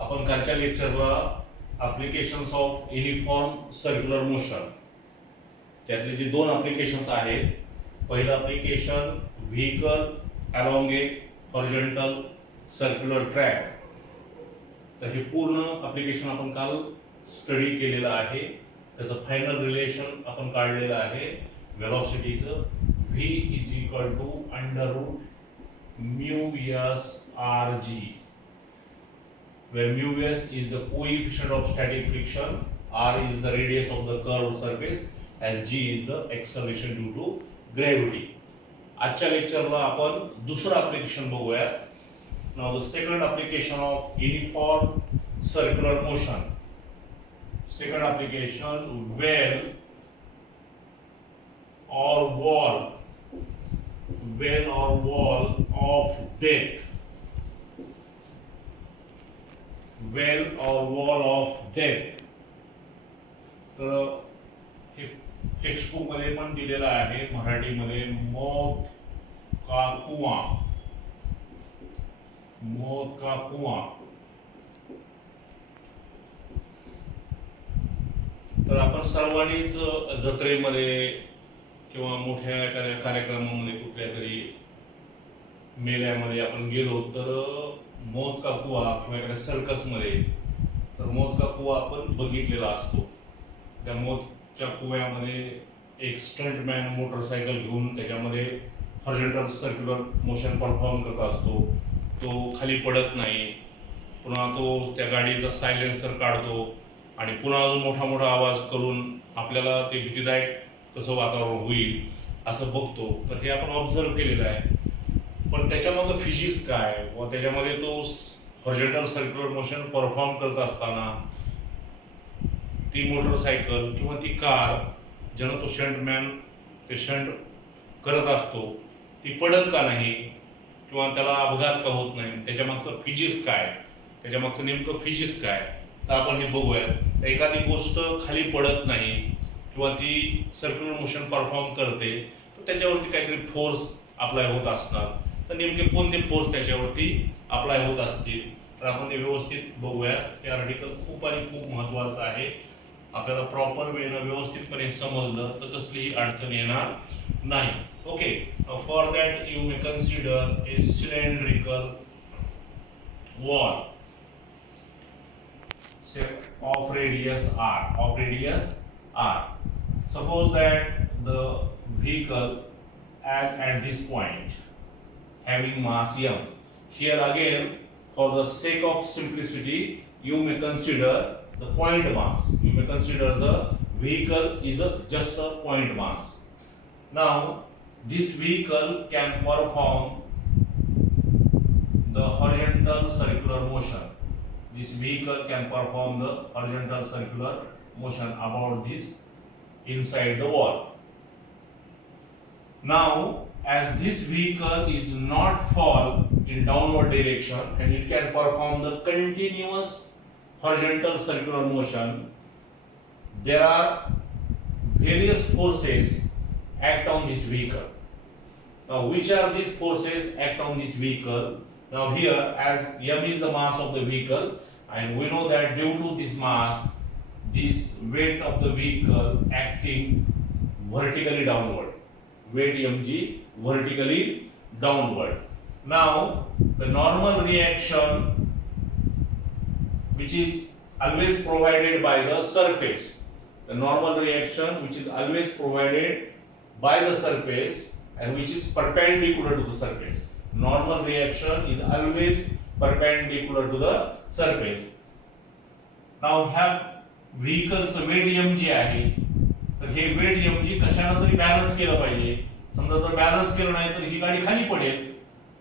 आपण कालच्या लेक्चरला applications of uniform circular motion त्यातले जे दोन ॲप्लिकेशन्स आहेत, पहिलं application vehicle along a horizontal circular track. तर हे पूर्ण ॲप्लिकेशन आपण काल स्टडी केलेलं आहे. त्याचं फायनल रिलेशन आपण काढलेलं आहे वेलॉसिटीचं. v is equal to under root mu S R G, where mu s is the coefficient of static friction, r is the radius of the curved surface, and g is the acceleration due to gravity. आजच्या लेक्चरला आपण दुसरं ॲप्लिकेशन बघूया. Now the second application of uniform circular motion. Second application, well or wall of depth. Well or wall of depth. तर हे टेक्स्टबुक मध्ये पण दिलेलं आहे मराठीमध्ये. मौत का कुआं, मौत का कुआं. तर आपण सर्वांनीच जत्रेमध्ये किंवा मोठ्या एखाद्या कार्यक्रमामध्ये कुठल्या तरी मेळ्यामध्ये आपण गेलो तर मौत का कुआ किंवा एखाद्या सर्कसमध्ये तर मौत का कुआ आपण बघितलेला असतो. त्या मौतच्या कुव्यामध्ये एक स्टंटमॅन मोटरसायकल घेऊन त्याच्यामध्ये हॉरिझॉन्टल सर्क्युलर मोशन परफॉर्म करत असतो. तो खाली पडत नाही, पुन्हा तो त्या गाडीचा सायलेन्सर काढतो आणि पुन्हा अजून मोठा मोठा आवाज करून आपल्याला ते भीतीदायक कसं वातावरण होईल असं बघतो. तर हे आपण ऑब्झर्व केलेलं आहे. पण त्याच्यामध्ये फिजिक्स काय व त्याच्यामध्ये तो हॉरिझॉन्टल सर्क्युलर मोशन परफॉर्म करत असताना ती मोटरसायकल किंवा ती कार ज्यानं तो शंटमॅन ते शंट करत असतो ती पडत का नाही किंवा त्याला अपघात का होत नाही, त्याच्यामागचं फिजिक्स काय, त्याच्यामागचं नेमकं फिजिक्स काय, तर आपण हे बघूया. एखादी गोष्ट खाली पडत नाही किंवा ती सर्क्युलर मोशन परफॉर्म करते तर त्याच्यावरती काहीतरी फोर्स अप्लाय होत असणार. तर नेमके कोणते फोर्स त्याच्यावरती अप्लाय होत असतील तर आपण ते व्यवस्थित बघूया. हे आर्टिकल खूप आणि खूप महत्वाचं आहे. आपल्याला प्रॉपर वेनं व्यवस्थितपणे समजलं तर कसलीही अडचण येणार नाही. Okay, for that you may consider A cylindrical wall of radius r. Suppose that the vehicle at this point having mass m. Here again, for the sake of simplicity, you may consider the point mass. You may consider the vehicle is just a point mass. Now, this vehicle can perform the horizontal circular motion. This vehicle can perform the horizontal circular motion about this inside the wall. Now, as this vehicle is not fall in downward direction and it can perform the continuous horizontal circular motion, there are various forces act on this vehicle. Now, which are these forces act on this vehicle? Now here, as m is the mass of the vehicle, and we know that due to this mass, this weight of the vehicle acting vertically downward, weight mg vertically downward. Now the normal reaction which is always provided by the surface, the normal reaction which is always provided by the surface and which is perpendicular to the surface. Normal reaction is always perpendicular to the surface. Now have व्हेकलचं weight mg आहे तर हे wait mg कशाने तरी बॅलन्स केलं पाहिजे. समजा जर बॅलन्स केलं नाही तर ही गाडी खाली पडेल.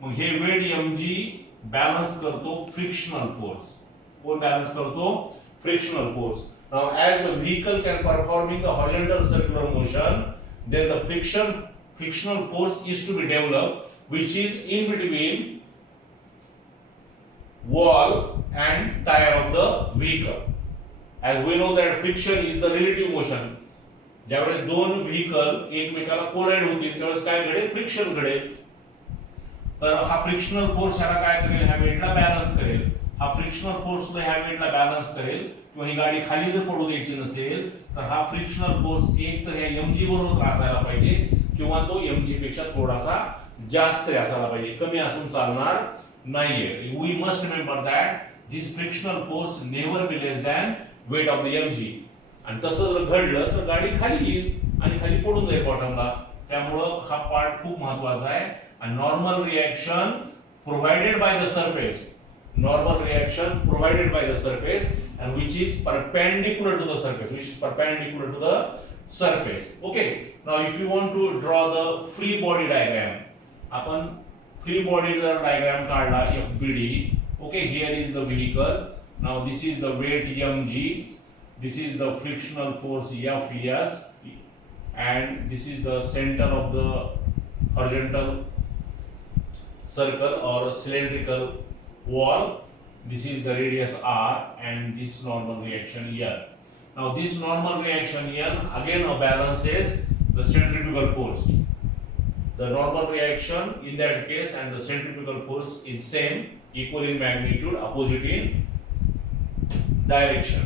मग हे वेट mg बॅलन्स करतो फ्रिक्शनल फोर्स. कोण बॅलन्स करतो? Frictional force. Now as the vehicle can performing the horizontal circular motion, then the frictional force is to be developed which is in between wall and tire of the vehicle. As we know that friction is the relative motion. ज्यावेळेस दोन व्हेकल एकमेकाला कोलाइड होतील त्यावेळेस काय घडेल? फ्रिक्शन घडेल. तर हा फ्रिक्शनल फोर्स याला काय करेल? ह्या वेटला बॅलन्स करेल. हा फ्रिक्शनल फोर्स ह्या वेटला बॅलन्स करेल किंवा ही गाडी खाली जर पडू द्यायची नसेल तर हा फ्रिक्शनल फोर्स एक तर ह्या mg बरोबर असायला पाहिजे किंवा तो mg पेक्षा थोडासा जास्त असायला पाहिजे, कमी असून चालणार नाहीये. We must remember that this frictional force never be less than weight of the mg. आणि तसं जर घडलं तर गाडी खाली येईल आणि खाली पडून जाईल बॉटमला. त्यामुळं हा पार्ट खूप महत्वाचा आहे. आणि normal reaction provided by the surface, normal reaction provided by the surface and which is perpendicular to the surface, okay. Now if you want to draw the free body diagram, आपण free body जर diagram काढला FBD, okay, here is the vehicle, now this is the weight mg, this is the frictional force Fs, and this is the center of the horizontal circle or cylindrical wall, this is the radius r, and this normal reaction N. Now this normal reaction N again balances the centrifugal force. The normal reaction in that case and the centrifugal force is same, equal in magnitude, opposite in direction.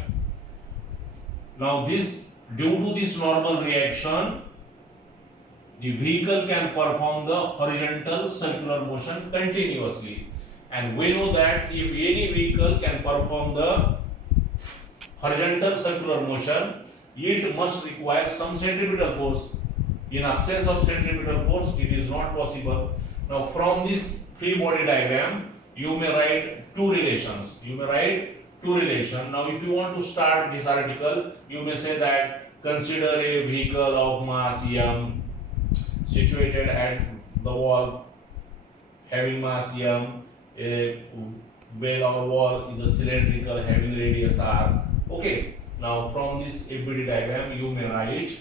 Now this, due to this normal reaction, the vehicle can perform the horizontal circular motion continuously. And we know that if any vehicle can perform the horizontal circular motion, it must require some centripetal force. In absence of centripetal force, it is not possible. Now from this free body diagram, you may write two relations. Now if you want to start this article, you may say that consider a vehicle of mass m situated at the wall having mass m. A well or wall is a cylindrical having radius r. Okay, now from this FBD diagram you may write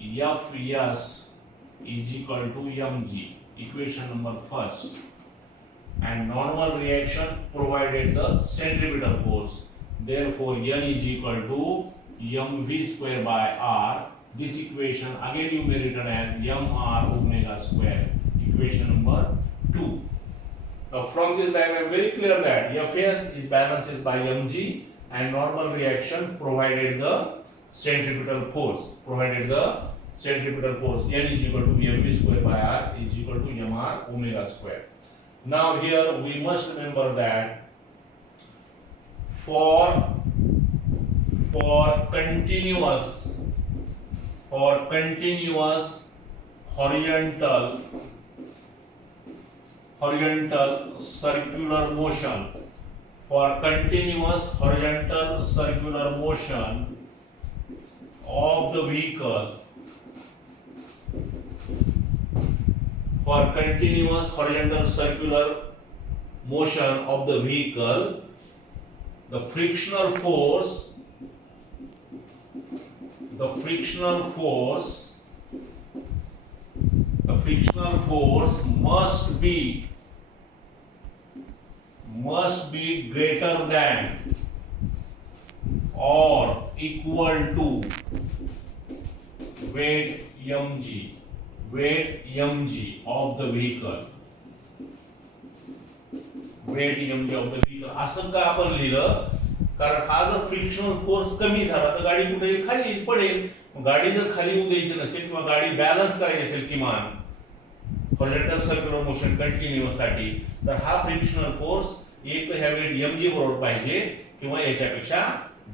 Fs is equal to mg, equation number first, and normal reaction provided the centripetal force, therefore N is equal to mv square by r. This equation again you may written as mr omega square, equation number 2. Now from this diagram very clear that Fs is balances by mg and normal reaction provided the centripetal force, N is equal to mv square by r is equal to mr omega square. Now here we must remember that for continuous horizontal circular motion, for continuous horizontal circular motion of the vehicle, the frictional force must be greater than or equal to weight mg of the vehicle. असं का आपण लिहिलं, कारण हा जर frictional force कमी झाला तर गाडी कुठे खाली पडेल. गाडी जर खाली येऊ द्यायची नसेल किंवा गाडी बॅलन्स करायची असेल किमान हॉरिझॉन्टल सर्क्युलर मोशन कंटिन्यूअस साठी, तर हा फ्रिक्शनल फोर्स एक तर ह्या वेळी mg बरोबर पाहिजे किंवा याच्यापेक्षा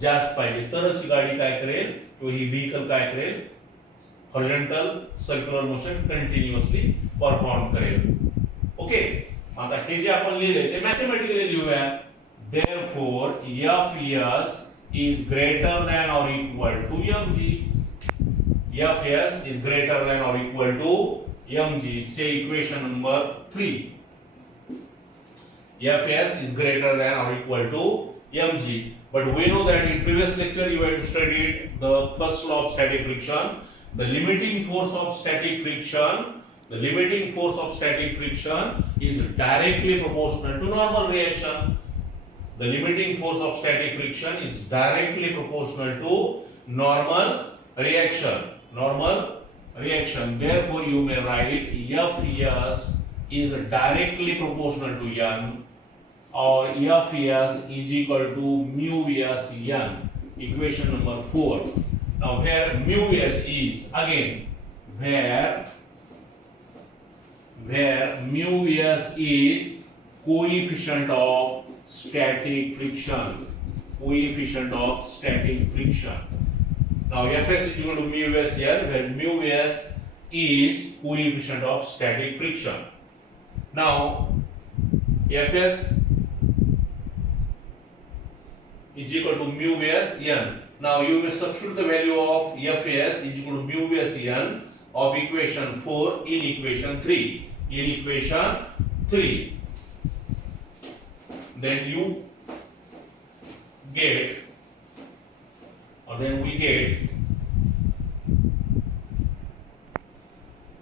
जास्त पाहिजे, तरच ही गाडी काय करेल किंवा ही व्हेकल काय करेल, horizontal circular motion continuously perform करेल. ओके, आता हे जे आपण लिहिले ते मॅथमॅटिकली लिहूया. Therefore Fs is greater than or equal to mg. Fs is greater than or equal to mg. Say equation number 3. Fs is greater than or equal to mg. But we know that in previous lecture you had studied the first law of static friction. The limiting force of static friction is directly proportional to normal reaction. The limiting force of static friction is directly proportional to normal reaction. Therefore you may write Fs is directly proportional to N or Fs is equal to mu s n, equation number 4. Now where mu s is again, where mu s is coefficient of static friction, coefficient of static friction. Now Fs is equal to mu s here, where mu s is coefficient of static friction. Now Fs is equal to mu s n. Now you may substitute the value of Fs is equal to mu s n of equation 4 in equation 3. In equation 3, then you get, or then we get,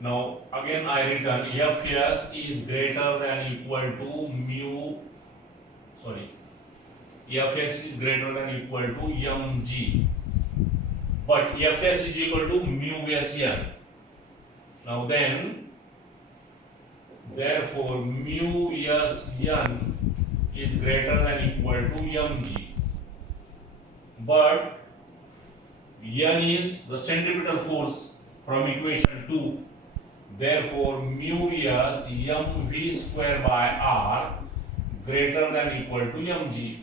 now again I written Fs is greater than equal to mu, sorry, Fs is greater than equal to mg, but Fs is equal to mu s n. Now then, therefore mu s n is greater than equal to mg, but n is the centripetal force from equation 2. Therefore mu s mv square by r greater than equal to mg.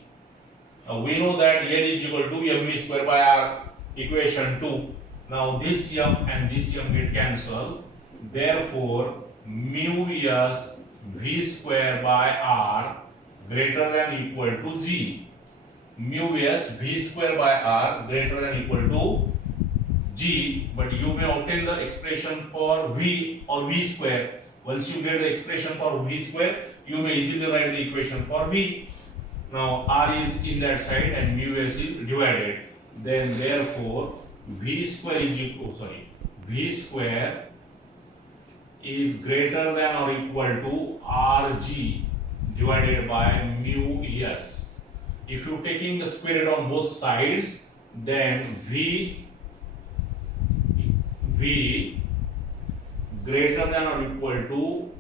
Now we know that n is equal to mv square by r, equation 2. Now this m and this m get cancelled. Therefore mu s v square by r greater than equal to g. Mu s v square by r greater than equal to g, but you may obtain the expression for v or v square. Once you get the expression for v square, you may easily write the equation for v. Now r is in that side and mu s is divided. Then therefore v square is equal, v square is greater than or equal to rg divided by mu s. If you taking the square root on both sides, then v greater than or equal to,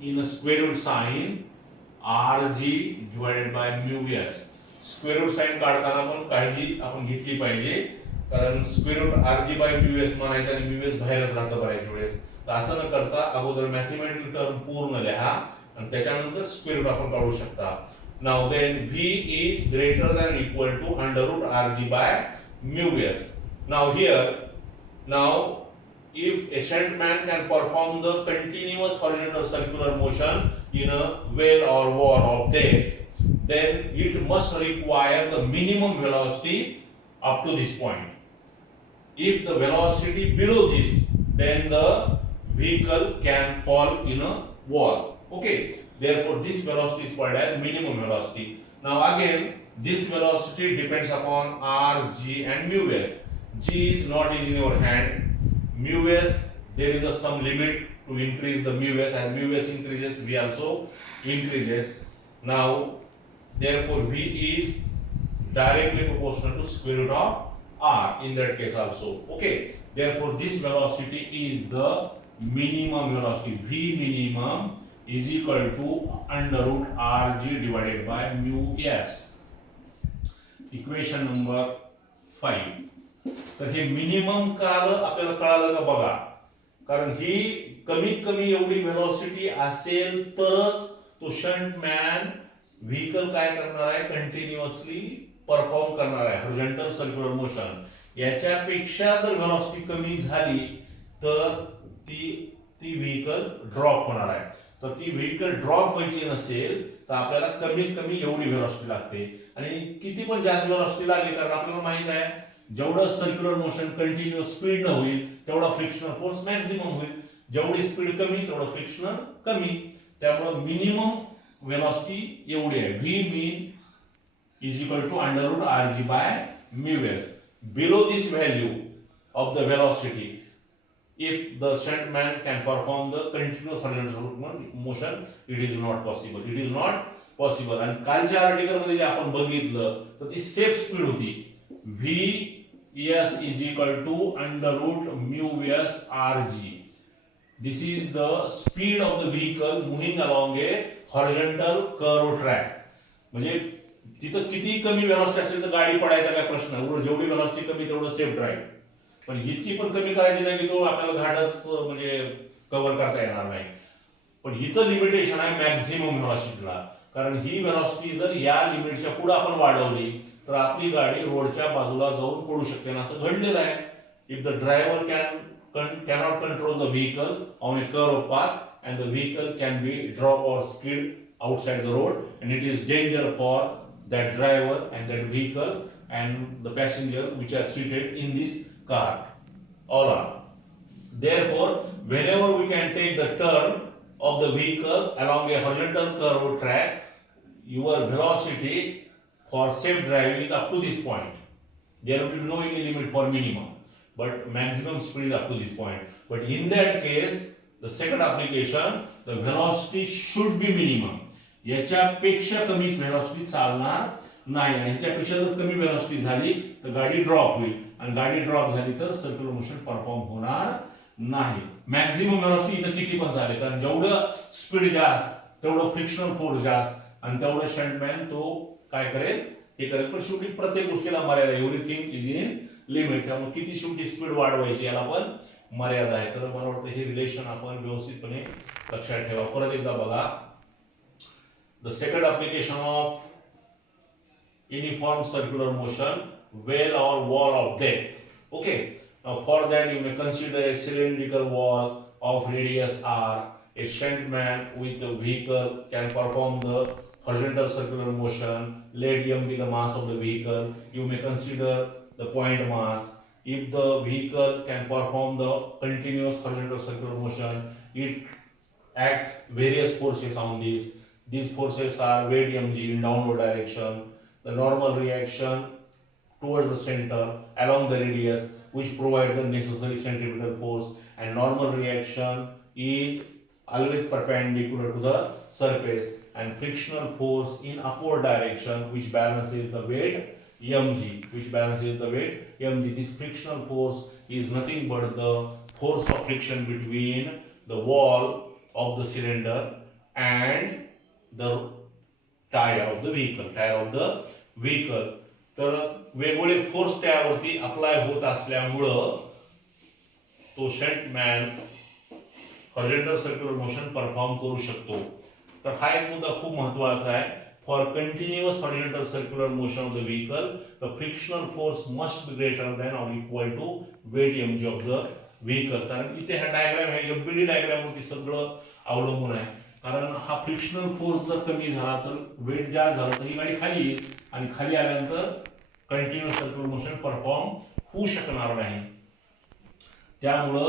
in a square root sign, rg divided by mu s. Square root sign काढताना पण काळजी आपण घेतली पाहिजे, कारण square root rg by mu s म्हणायचं आणि mu s बाहेरच राहतं बऱ्याच वेळेस. तर असं न करता अगोदर मॅथेमॅटिकल टर्म पूर्ण लिहा आणि त्याच्यानंतर स्क्वेअर रूट आपण काढू शकता. Now then v is greater than equal to under root rg by mu s. Now here, now if a shunt man can perform the continuous horizontal circular motion in a well or war of death, then it must require the minimum velocity up to this point. If the velocity below this, then the vehicle can fall in a wall. Okay, therefore this velocity is called as minimum velocity. Now again, this velocity depends upon r, g and mu s. G is not in your hand. Mu s, there is some limit to increase the mu s. As mu s increases, v also increases. Now therefore v is directly proportional to square root of r in that case also. Okay, therefore this velocity is the minimum velocity. V minimum is equal to under root rg divided by mu s. Equation number 5. तर हे मिनिमम कळालं, आपल्याला कळालं का बघा, कारण ही कमीत कमी एवढी व्हेलॉसिटी असेल तरच तो शंट मॅन व्हेइकल काय करणार आहे, कंटिन्युअसली परफॉर्म करणार आहे हॉरिझॉन्टल सर्क्युलर मोशन. याच्यापेक्षा जर व्हेलॉसिटी कमी झाली तर ती व्हेइकल ड्रॉप होणार आहे. तर ती व्हेइकल ड्रॉप व्हायची नसेल तर आपल्याला कमीत कमी एवढी व्हेलॉसिटी लागते. आणि किती पण जास्त व्हेलॉसिटी लागली, कारण आपल्याला माहित आहे जेवढं सर्क्युलर मोशन कंटिन्युअस स्पीड न होईल तेवढा फ्रिक्शनल फोर्स मॅक्सिमम होईल. जेवढी स्पीड कमी तेवढा फ्रिक्शनल कमी. त्यामुळे मिनिमम velocity एवढी आहे. v mean is equal to under root rg by mu s. Below this value of the velocity, if the shunt man can perform the continuous horizontal motion, it is not possible. It is not possible. आणि कालच्या आर्टिकल मध्ये जे आपण बघितलं तर ती safe speed होती. v s is equal to under root mu s rg. This is the speed of the vehicle moving along a horizontal curved track. म्हणजे तिथं किती कमी व्हेलॉसिटी असेल तर गाडी पडायचा काय प्रश्न आहे. उलट जेवढी व्हेलॉसिटी कमी तेवढं सेफ ड्राईव्ह. पण इतकी पण कमी करायची नाही की तो आपल्याला घाटच म्हणजे कव्हर करता येणार नाही. पण इथं लिमिटेशन आहे मॅक्झिमम व्हेलॉसिटीला. कारण ही व्हेलॉसिटी जर या लिमिटच्या पुढे आपण वाढवली तर आपली गाडी रोडच्या बाजूला जाऊन पडू शकते ना, असं घडलेलं आहे. If the driver cannot control the vehicle on a curved path and the vehicle can be drop or skid outside the road, and it is danger for that driver and that vehicle and the passenger which are seated in this car all are. Therefore, whenever we can take the turn of the vehicle along a horizontal curved track, your velocity for safe driving is up to this point. There will be no any limit for minimum, but maximum speed is up to this point. But in that case, the second application, the velocity should be minimum. याच्यापेक्षा कमी व्हेलॉसिटी चालणार नाही, आणि ह्याच्यापेक्षा जर कमी व्हेलॉसिटी झाली तर गाडी ड्रॉप होईल, आणि गाडी ड्रॉप झाली तर सर्क्युलर मोशन परफॉर्म होणार नाही. मॅक्झिमम व्हेलॉसिटी इथं किती पण चालेल, कारण जेवढं स्पीड जास्त तेवढं फ्रिक्शनल फोर्स जास्त, आणि तेवढं शंटमॅन तो काय करेल हे करेल. पण शेवटी प्रत्येक गोष्टीला मर्यादा, एव्हरीथिंग इज इन लिमिट. त्यामुळे किती शेवटी स्पीड वाढवायची याला पण मर्यादा आहे. तर मला वाटतं हे रिलेशन आपण व्यवस्थितपणे लक्षात ठेवा. परत एकदा बघा, the second application of uniform circular motion, well or wall of depth. Okay, now for that you may consider a cylindrical wall of radius r. A shunt man with a vehicle can perform the horizontal circular motion. Let m be the mass of the vehicle. You may consider the point mass. If the vehicle can perform the continuous horizontal circular motion, it acts various forces on this. These forces are weight mg in downward direction, the normal reaction towards the center along the radius, which provides the necessary centripetal force, and normal reaction is always perpendicular to the surface, and frictional force in upward direction, which balances the weight mg. This frictional force is nothing but the force of friction between the wall of the cylinder and the tire of the vehicle. तर वेगवेगळे फोर्स त्यावरती अप्लाय होत असल्यामुळं तो शंट मॅन horizontal circular motion perform करू शकतो. तर हा एक मुद्दा खूप महत्वाचा आहे. For continuous horizontal circular motion of the vehicle, the frictional force must be greater than or equal to weight mg of the vehicle. कारण इथे हा डायग्राम आहे, एफबीडी डायग्रामवरती सगळं अवलंबून आहे. कारण हा फ्रिक्शनल फोर्स जर कमी झाला तर वेट जास्त झालं तर ही गाडी खाली येईल, आणि खाली आल्यानंतर कंटिन्युअस सर्क्युलर मोशन परफॉर्म होऊ शकणार नाही. त्यामुळं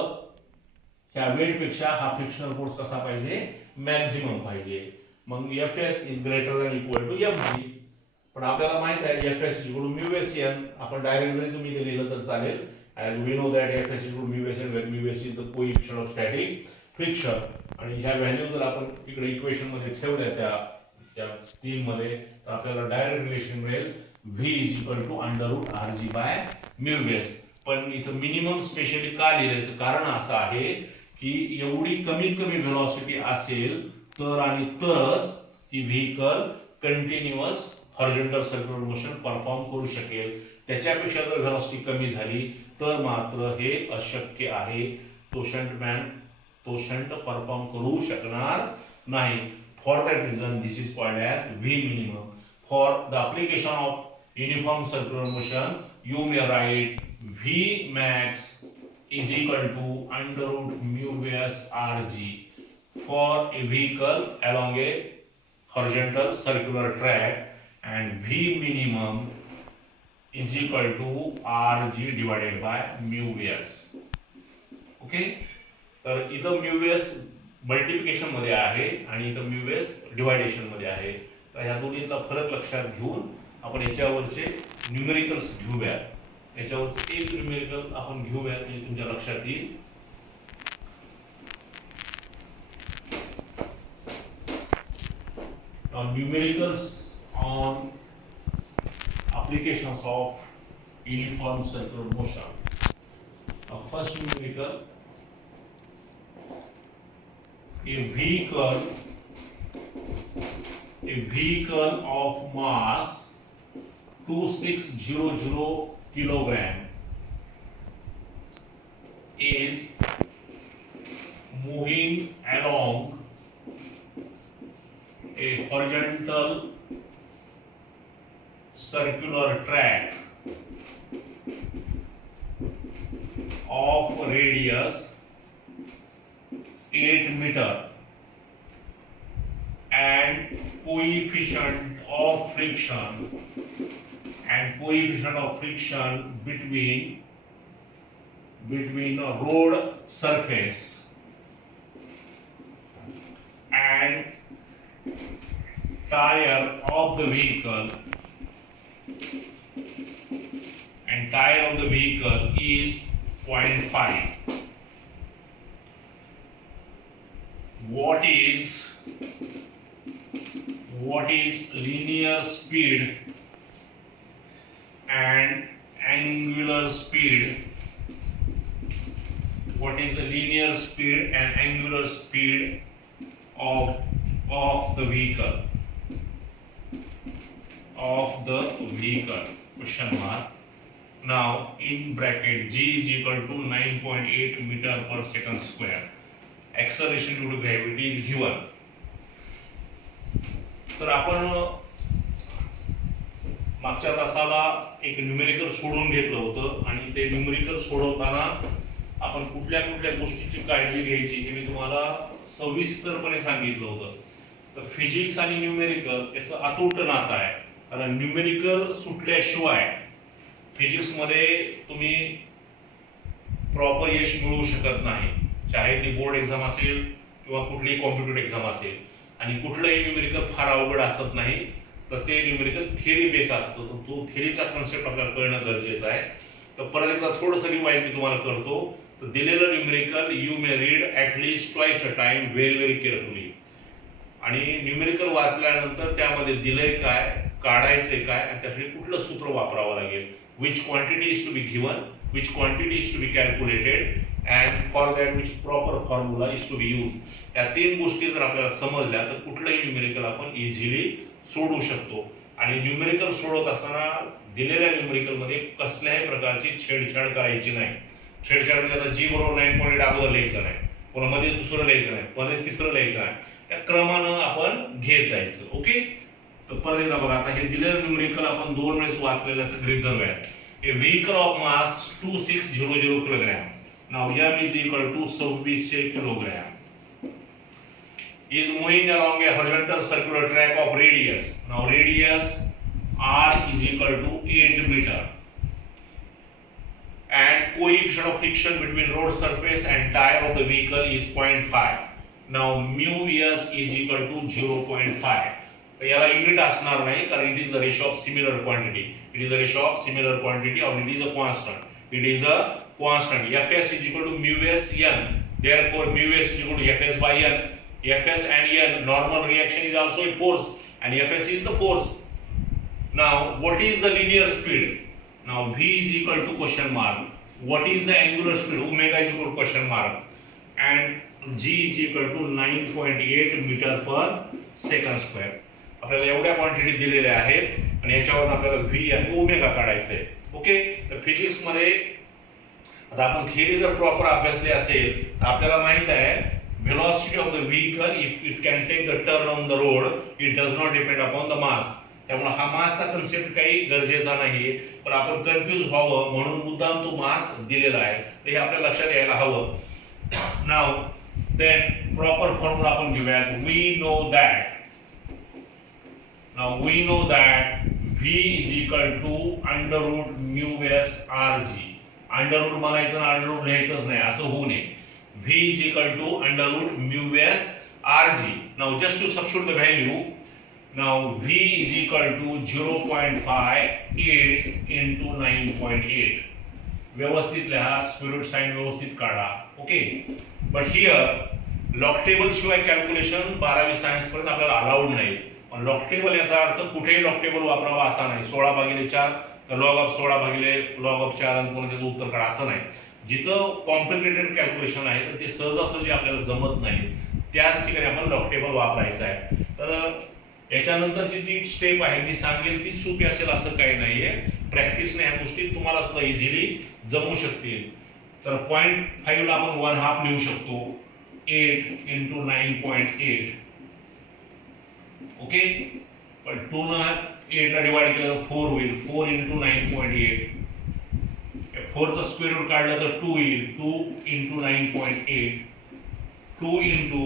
ह्या वेट पेक्षा हा फ्रिक्शनल फोर्स कसा पाहिजे, मॅक्झिमम पाहिजे. मग Fs is greater than equal to mg. पण आपल्याला माहित आहे Fs इक्वल टू μsn. आपण डायरेक्ट जरी तुम्ही लिहिलं तर चालेल. As we know that Fs equal to μsn, where μs is the coefficient of static friction. आणि ह्या व्हॅल्यू जर आपण इकडे इक्वेशन मध्ये ठेवल्या त्या तीन मध्ये, तर आपल्याला डायरेक्ट रिलेशन मिळेल v is equal to √rg by μs. पण इथं मिनिमम स्पेशली का लिहायचं कारण असं आहे की एवढी कमीत कमी व्हेलॉसिटी असेल तर आणि तरच ती vehicle continuous horizontal circular motion perform करू शकेल. त्याच्यापेक्षा जर व्हेलॉसिटी कमी झाली तर मात्र हे अशक्य आहे. तो शंट परफॉर्म करू शकणार नाही. For that reason this is called as V minimum. For the application of uniform circular motion you may write V max is equal to √μs rg for a vehicle along a horizontal circular track, and v minimum is equal to rg divided by μs. Okay, तर इथं μs multiplication मध्ये आहे आणि इथं μs deviation मध्ये आहे. तर ह्या दोन्हीचा फरक लक्षात घेऊन आपण याच्यावरचे न्यूमेरिकल्स घेऊया. याच्यावरचं एक न्यूमेरिकल आपण घेऊया, म्हणजे तुमच्या लक्षात येईल. Numericals on applications of uniform circular motion. First numerical: a vehicle A vehicle of mass 2600 kilogram is moving along a horizontal circular track of radius 8 meter and coefficient of friction between a road surface and tire of the vehicle is 0.5. What is linear speed and angular speed? What is the linear speed and angular speed of the vehicle? Question mark. Now in bracket g is equal to 9.8 meter per second square. Acceleration due to gravity is given. तर आपण मागच्या तासाला एक न्यूमेरिकल सोडून घेतलं होतं आणि ते न्यूमेरिकल सोडवताना आपण कुठल्या गोष्टीची काळजी घ्यायची हे मी तुम्हाला सविस्तरपणे सांगितलं होतं. तर फिजिक्स आणि न्यूमेरिकल याचं अतूट नातं आहे. कारण न्यूमेरिकल सुटल्याशिवाय फिजिक्स मध्ये तुम्ही प्रॉपर यश मिळवू शकत नाही. चाहे ती बोर्ड एक्झाम असेल किंवा कुठलीही कॉम्प्युटर एक्झाम असेल. आणि कुठलंही न्यूमेरिकल फार अवघड असत नाही. तर ते न्यूमेरिकल थिअरी बेस असतं. तर तो थिअरीचा कन्सेप्ट आपल्याला कळणं गरजेचं आहे. तर परत एकदा थोडंसं रिवाइज मी तुम्हाला करतो. तर दिलेलं numerical you may read at least twice a time very carefully. आणि न्यूमेरिकल वाचल्यानंतर त्यामध्ये दिलंय काय, काढायचे काय आणि त्यासाठी कुठलं सूत्र वापरावं लागेल. which quantity is to be given, which quantity is to be calculated, and for that which proper formula is to be used. या तीन गोष्टी जर आपल्याला समजल्या तर कुठलंही न्यूमेरिकल आपण इझिली सोडवू शकतो. आणि न्यूमेरिकल सोडवत असताना दिलेल्या न्यूमेरिकल मध्ये कसल्याही प्रकारची छेडछाड करायची नाही. छेडछाड म्हणजे आता जी बरोबर 9.8 अगोदर लिहायचं नाही, पुन्हा मध्ये दुसरं लिहायचं नाही, मध्ये तिसरं लिहायचं नाही. त्या क्रमानं आपण घेत जायचं. ओके. तर परत एकदा बघा. आता हे दिलेलं न्यूमेरिकल आपण 2 वेळेस वाचलेलं असं गृहीत धरूया. A vehicle of mass 2600 kilogram. Now m is equal to 2600 kilogram is moving along a horizontal circular track of radius. Now radius r is equal to 8 meter and coefficient of friction between road surface and tire of the vehicle is 0.5. Now mu s is equal to 0.5. तर याला युनिट असणार नाही कारण it is a ratio of similar quantity. It is a ratio of similar quantity और it is a constant. It is a constant. Fs is equal to mu s n. Therefore mu s is equal to Fs by n. Fs and n normal reaction is also a force and Fs is the force. Now what is the linear speed? Now v is equal to question mark. What is the angular speed? Omega is equal to question mark. And g is equal to 9.8 meter per second square. आपल्याला एवढ्या क्वांटिटी दिलेल्या आहेत आणि याच्यावर आपल्याला व्ही आणि ओमेगा काढायचंय. ओके. तर फिजिक्स मध्ये आता आपण थिअरी जर प्रॉपर अभ्यासली असेल तर आपल्याला माहित आहे velocity of the vehicle it can take the turn on the road. It does not depend upon the mass. त्यामुळे हा मासचा कन्सेप्ट काही गरजेचा नाहीये. पण आपण कन्फ्यूज व्हावं म्हणून मुद्दाम तो मास दिलेला आहे. तर हे आपल्या लक्षात यायला हवं. नाउ देन प्रॉपर फॉर्म्युला आपण घेऊया. Now we know that V is equal to under root mu s rg. Under root म्हणायचं ना under root लिहायचंच नाही असं होऊ नये. V is equal to under root mu s rg. Now just to substitute the value, now V is equal to 0.58 into 9.8. व्यवस्थित लिहा, square root sign व्यवस्थित काढा. Okay. But here log table शिवाय कॅल्क्युलेशन 12वी सायन्स पर्यंत आपल्याला अलाउड नाही. लॉग टेबल याचा अर्थ कुठेही लॉग टेबल वापरावा असा नाही. 16/4 तर लॉग ऑफ 16 लॉग ऑफ 4 आणि पुन्हा त्याचं उत्तर काढा असं नाही. जिथं कॉम्प्लिकेटेड कॅल्क्युलेशन आहे तर ते सहजासहजी आपल्याला जमत नाही त्याच ठिकाणी आपण लॉग टेबल वापरायचं आहे. तर याच्यानंतरची जी स्टेप आहे मी सांगेल ती सोपी असेल असं काही नाहीये. प्रॅक्टिसने ह्या गोष्टी तुम्हाला सुद्धा इझिली जमू शकतील. तर 0.5 ला आपण 1/2 लिहू शकतो. 8 into 9.8. ओके, पण 2 न 8 ला डिवाइड केलं तर 4 होईल. 4 into 9.8. 4 चा स्क्वेअर रूट काढलं तर 2 येईल. 2 into 9.8. 2 into,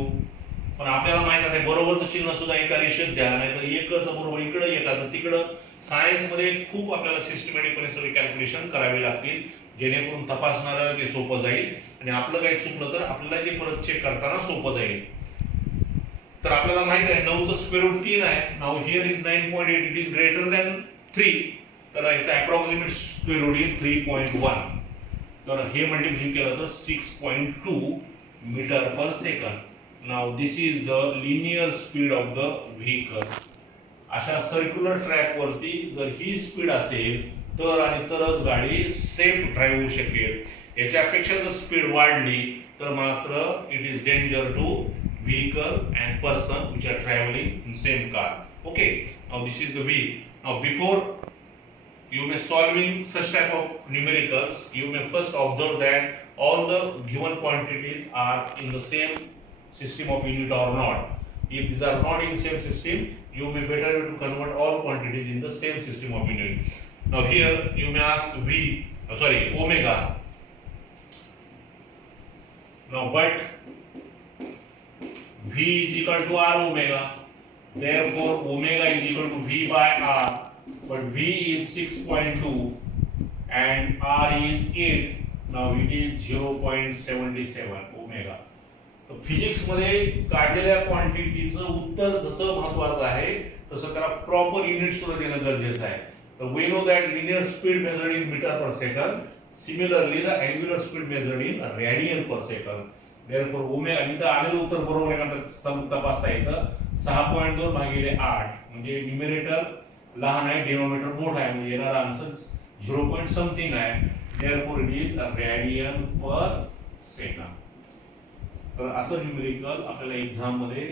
पण आपल्याला माहित आहे बरोबरचं चिन्ह सुद्धा एका रेषेत द्या, नाही तर एकच बरोबर इकडं एकाचं तिकडं. सायन्स मध्ये खूप आपल्याला सिस्टमॅटिकपणे सगळे कॅल्क्युलेशन करावे लागतील, जेणेकरून तपासणाऱ्याला ते सोपं जाईल आणि आपलं काही चुकलं तर आपल्याला ते परत चेक करताना सोपं जाईल. तर आपल्याला माहित आहे 9चं स्क्वेअर रूट 3 आहे. Now here is 9.8, it is greater than 3. तर याचा अप्रॉक्सिमेट स्क्वेअर रूट येईल 3.1. तर हे मल्टिप्लिकेशन केलं तर 6.2 metre per second. Now this is the linear speed of the vehicle. अशा सर्क्युलर ट्रॅक वरती जर ही स्पीड असेल तर आणि तरच गाडी सेफ ड्राईव्ह होऊ शकेल. याच्यापेक्षा जर स्पीड वाढली तर मात्र it is danger to vehicle and person which are travelling in same car. Okay, now this is the V. Now before you may solving such type of numericals, you may first observe that all the given quantities are in the same system of unit or not. If these are not in same system, you may better to convert all quantities in the same system of unit. Now here you may ask omega. Now but v is equal to r omega, therefore omega is equal to v by r. But v is 6.2 and r is 8. Now it is 0.77 omega. तर फिजिक्स मध्ये काढलेल्या क्वांटिटीचं उत्तर जसं महत्वाचं आहे तसं त्याला proper unit सुद्धा देणं गरजेचं आहे. तर we know that linear speed measured in metre per second. Similarly the angular speed measured in radian per second. Therefore omega, इथं आलेलं उत्तर बरोबर आहे का सम तपासता येतं. 6.2 भागिले 8 म्हणजे न्यूमरेटर लहान आहे, डिनोमिनेटर मोठा आहे, म्हणजे येणारा आन्सर 0. समथिंग आहे. Therefore it is radian per second. तर असं न्यूमेरिकल आपल्याला एक्झाम मध्ये